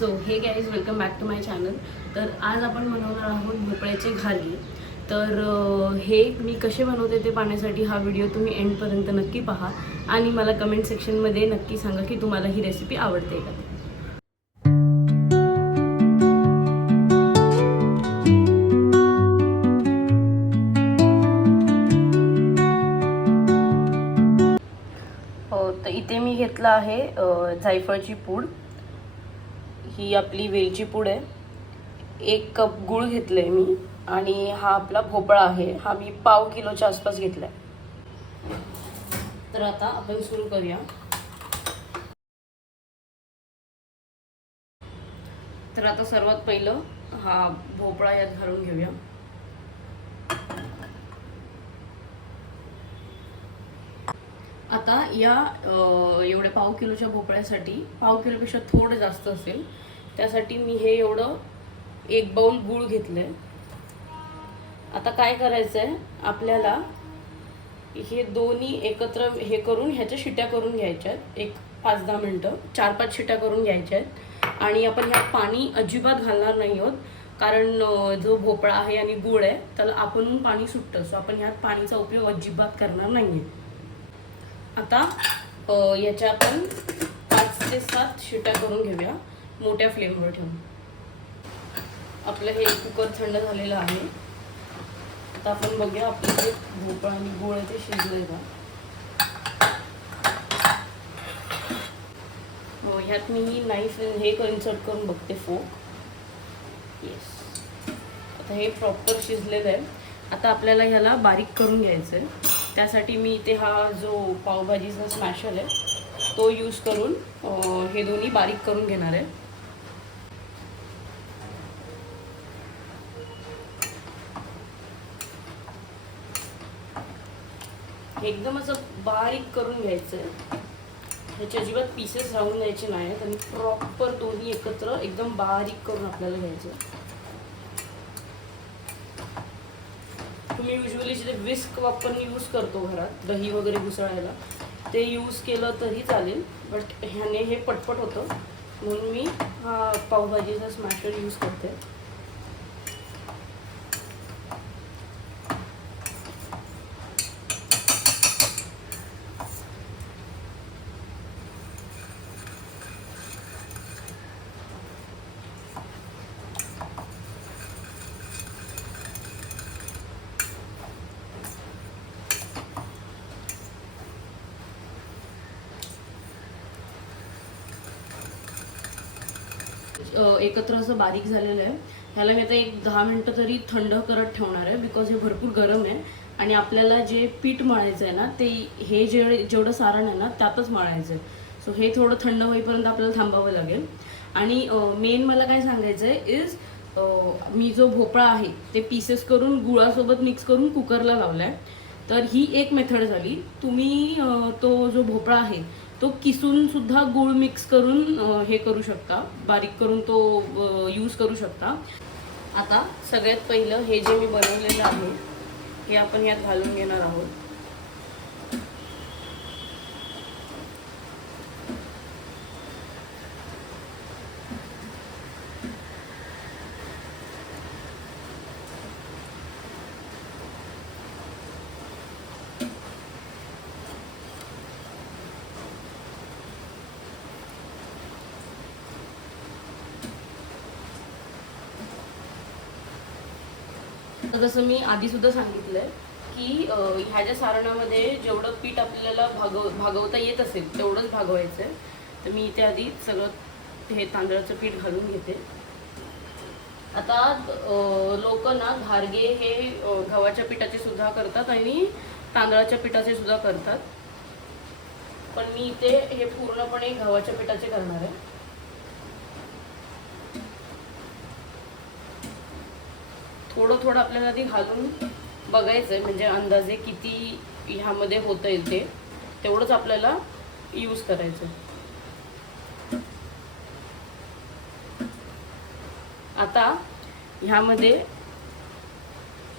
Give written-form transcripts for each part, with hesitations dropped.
So hey guys welcome back to my channel. तर आज आपण बनवणार आहोत भोपळ्याचे घारगे. तर हे मी कसे बनवते ते पाहण्यासाठी हा व्हिडिओ तुम्ही एंडपर्यंत नक्की पहा आणि मला कमेंट सेक्शनमध्ये नक्की सांगा की तुम्हाला ही रेसिपी आवडते का. तर इथे मी घेतला आहे जायफळची पूड. ही आपली वेलची पूड आहे. 1 कप गूळ घेतले मी आणि हा आपला भोपळा आहे. हा मी पाव किलोच्या आसपास घेतलाय. तर आता आपण सुरू करूया. तर आता सर्वात पहिलं हा भोपळा यात घालून घेऊया. आता या एवढ्या पाव किलोच्या भोपळ्यासाठी पाव किलोपेक्षा थोडं जास्त असेल त्यासाठी मी हे एवढं 1 बाउल गूळ घेतलंय. आता काय करायचंय आपल्याला, हे दोन्ही एकत्र हे करून ह्याच्या शिट्या करून घ्यायच्या आहेत. एक 5-10 मिनटं 4-5 शिट्या करून घ्यायच्या आहेत. आणि आपण ह्यात पाणी अजिबात घालणार नाही आहोत कारण जो भोपळा आहे आणि गूळ आहे त्याला आपण पाणी सुटतं. सो आपण ह्यात पाणीचा उपयोग अजिबात करणार नाहीये. आता याच्या आपण 5 ते 7 शिट्या करून घेऊया मोठ्या फ्लेमवर ठेवून. आपलं हे कुकर थंड झालेलं आहे. आता आपण बघूया आपलं जे भोपळा आणि गूळ आहे ते शिजलंय का. ह्यात मी नाईफ हे इन्सर्ट करून बघते, फोक. येस, आता हे प्रॉपर शिजलेलं आहे. आता आपल्याला ह्याला बारीक करून घ्यायचं आहे. त्यासाठी मी इथे हा जो पावभाजीचा स्मॅशर आहे तो यूज करून हे दोन्ही बारीक करून घेणार आहे. एकदम असं बारीक करून घ्यायचं आहे. ह्याचे अजिबात पीसेस राहून द्यायचे नाही आणि प्रॉपर दोन्ही एकत्र एकदम बारीक करून आपल्याला घ्यायचं. तुम्ही युजली जे विस्क आपण यूज करतो घरात दही वगैरे घुसळायला ते यूज केलं तरी चालेल, बट ह्याने हे पटपट होतं म्हणून मी हा पावभाजीचा स्मॅशर यूज करते. एकत्र असं बारीक झालेलं आहे. ह्याला मी आता 10 मिनटं तरी थंड करत ठेवणार आहे बिकॉज हे भरपूर गरम आहे आणि आपल्याला जे पीठ मळायचं आहे ना ते हे जेवढं सारण आहे ना त्यातच मळायचं आहे. सो हे थोडं थंड होईपर्यंत आपल्याला थांबावं लागेल. आणि मेन मला काय सांगायचं आहे इज मी जो भोपळा आहे ते पीसेस करून गुळासोबत मिक्स करून कुकरला लावला आहे. तर ही एक मेथड झाली. तुम्ही तो जो भोपळा आहे तो किसून सुद्धा गूळ मिक्स करून हे करू शकता, बारीक करून तो यूज करू शकता. आता सगळ्यात पहिलं हे जे मी बनवलेलं आहे हे आपण यात घालून घेणार आहोत. जसं मी आधी सुद्धा सांगितलंय की ह्या ज्या सारणामध्ये जेवढं पीठ आपल्याला भागवता येत असेल तेवढंच भागवायचं आहे. तर मी इथे आधी सगळं हे तांदळाचं पीठ घालून घेते. आता लोक ना घारगे हे गव्हाच्या पिठाचे सुद्धा करतात आणि तांदळाच्या पिठाचे सुद्धा करतात, पण मी इथे हे पूर्णपणे गव्हाच्या पिठाचे करणार आहे. थोडं थोडं आपल्याला आधी घालून बघायचं आहे म्हणजे अंदाजे किती ह्यामध्ये होतं येईल ते तेवढंच आपल्याला यूज करायचं. आता ह्यामध्ये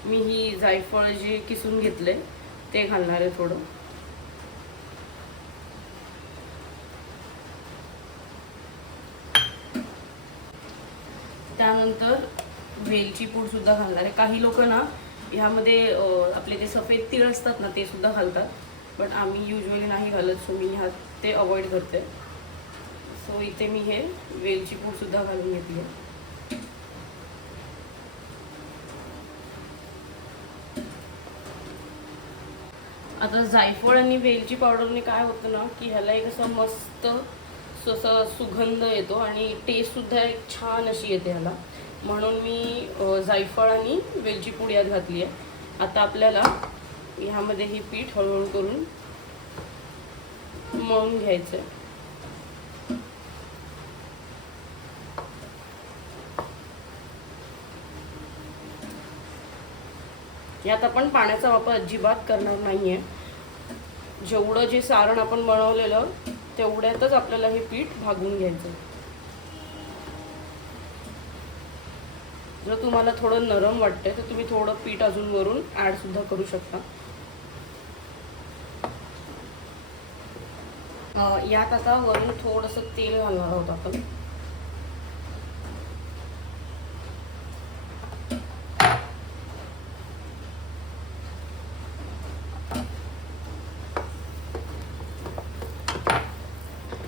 मी ही जायफळ जे किसून घेतले ते घालणार आहे थोडं. त्यानंतर वेलची पूड सुद्धा घालणार आहे. काही लोक ना ह्यामध्ये आपले जे सफेद तीळ असतात ना ते सुद्धा घालतात, पण आम्ही युजली नाही घालत, सो मी ह्यात ते अवॉइड करते. सो इथे मी हे वेलची पूड सुद्धा घालून घेतली. आता जायफळ आणि वेलची पावडरने काय होतं ना की ह्याला एक असं मस्त असा सुगंध येतो आणि टेस्टसुद्धा एक छान अशी येते ह्याला, म्हणून मी जायफळ आणि वेलची पूड यात घातली आहे. आता आपल्याला ह्यामध्ये हे पीठ हळूहळू करून मळून घ्यायचं आहे. यात आपण पाण्याचा वापर अजिबात करणार नाही आहे. जेवढं जे सारण आपण बनवलेलं तेवढ्यातच आपल्याला हे पीठ भागून घ्यायचं. जर तुम्हाला थोडं नरम वाटतंय तर तुम्ही थोडं पीठ अजून वरून ॲड सुद्धा करू शकता. यात आता वरून थोडंसं तेल घालणार आहोत आपण.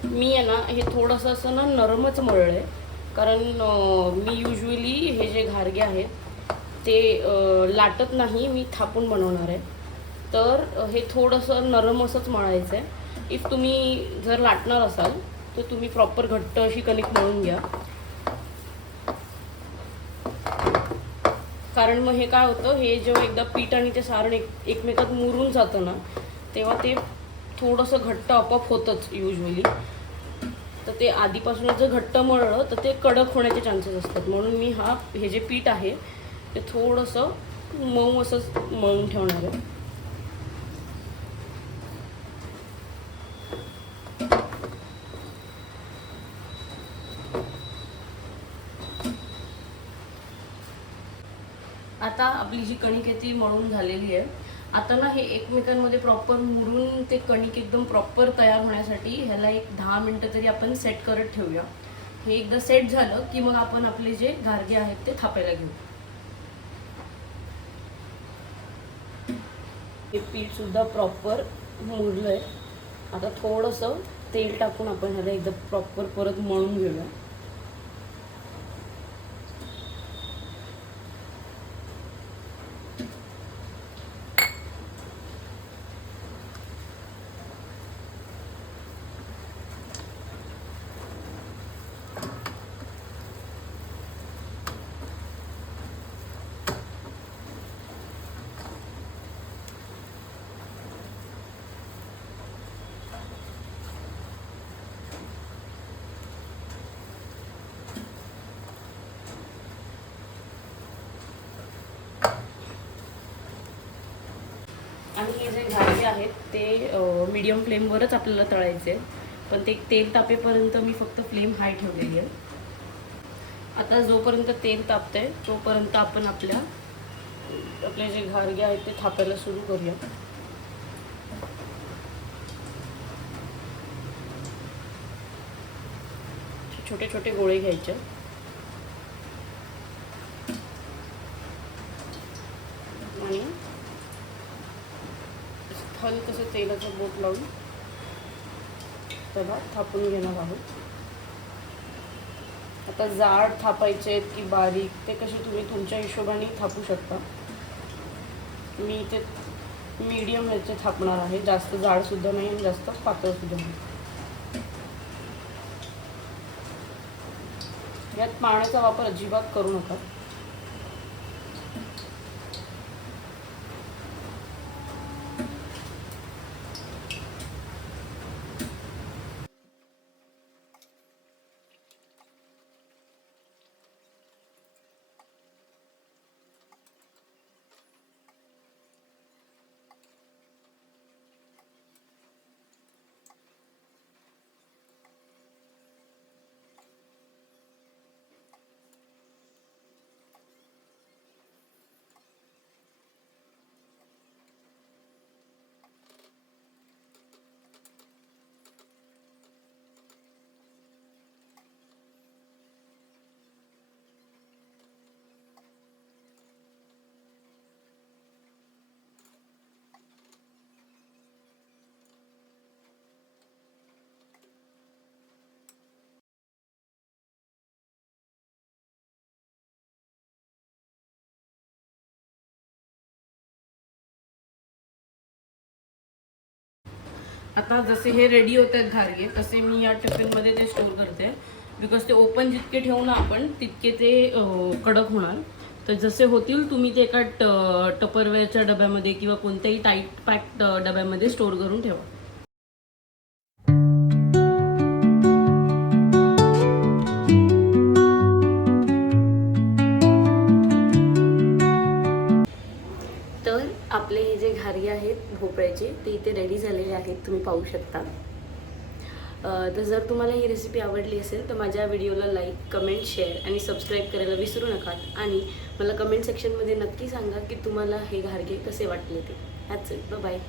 मी आहे ना हे थोडंसं असं ना नरमच मळलं आहे, कारण मी युजली हे जे घारगे आहेत ते लाटत नाही, मी थापून बनवणार आहे. तर हे थोडंसं नरम असंच मळायचं आहे. इफ तुम्ही जर लाटणार असाल तर तुम्ही प्रॉपर घट्ट अशी कणिक मळून घ्या, कारण मग हे काय होतं, हे जेव्हा एकदा पीठ आणि ते सारण एकमेकात मुरून जातं ना तेव्हा ते थोडंसं घट्ट आपोआप होतंच युजली. तर ते आधीपासूनच जर घट्ट मळलं तर ते कडक होण्याचे चान्सेस असतात, म्हणून मी हे जे पीठ आहे ते थोडंसं मऊ असंच मळून ठेवणार आहे. आता आपली जी कणिक आहे ती मळून झालेली आहे. आता ना हे एकमेकांमध्ये प्रॉपर मुरून ते कणिक एकदम प्रॉपर तयार होण्यासाठी ह्याला एक 10 मिनटं तरी आपण सेट करत ठेवूया. हे एकदा सेट झालं की मग आपण आपले जे घारगे आहेत ते थापायला घेऊ. हे पीठ सुद्धा प्रॉपर मुरलं आहे. आता थोडंसं तेल टाकून आपण ह्याला एकदा प्रॉपर परत मळून घेऊया. आणि हे जे घारगे आहेत ते मीडियम फ्लेमवरच आपल्याला तळायचे, पण ते तेल तापेपर्यंत मी फक्त फ्लेम हाय ठेवलेली आहे. आता जोपर्यंत तेल तापतंय तोपर्यंत आपण आपले जे घारगे आहेत ते थापायला सुरू करूया. छोटे छोटे गोळे घ्यायचे आणि हलकसं तेलाचं बोट लावून त्याला थापून घेणार आहोत. आता जाड थापायचे आहेत की बारीक ते कसे तुम्ही तुमच्या हिशोबाने थापू शकता. मी इथे मीडियम ह्याचे थापणार आहे, जास्त जाडसुद्धा नाही आणि जास्त पातळसुद्धा नाही. यात पाण्याचा वापर अजिबात करू नका. आता जसे हे रेडी होत आहेत घारगे तसे मी या टिफिनमध्ये ते स्टोर करते, बिकॉज ते ओपन जितके ठेवू ना आपण तितके ते कडक होणार. तर जसे होतील तुम्ही ते एका टपरवेअरच्या डब्यामध्ये किंवा कोणत्याही टाईट पॅक्ड डब्यामध्ये स्टोर करून ठेवा. तर आपले हे जे घारगे आहेत भोपळ्याचे ते इथे रेडी झालेले आहेत, तुम्ही पाहू शकता. तर जर तुम्हाला ही रेसिपी आवडली असेल तर माझ्या व्हिडिओला लाईक, कमेंट, शेअर आणि सबस्क्राईब करायला विसरू नका. आणि मला कमेंट सेक्शनमध्ये नक्की सांगा की तुम्हाला हे घारगे कसे वाटले ते. That's it. बाय.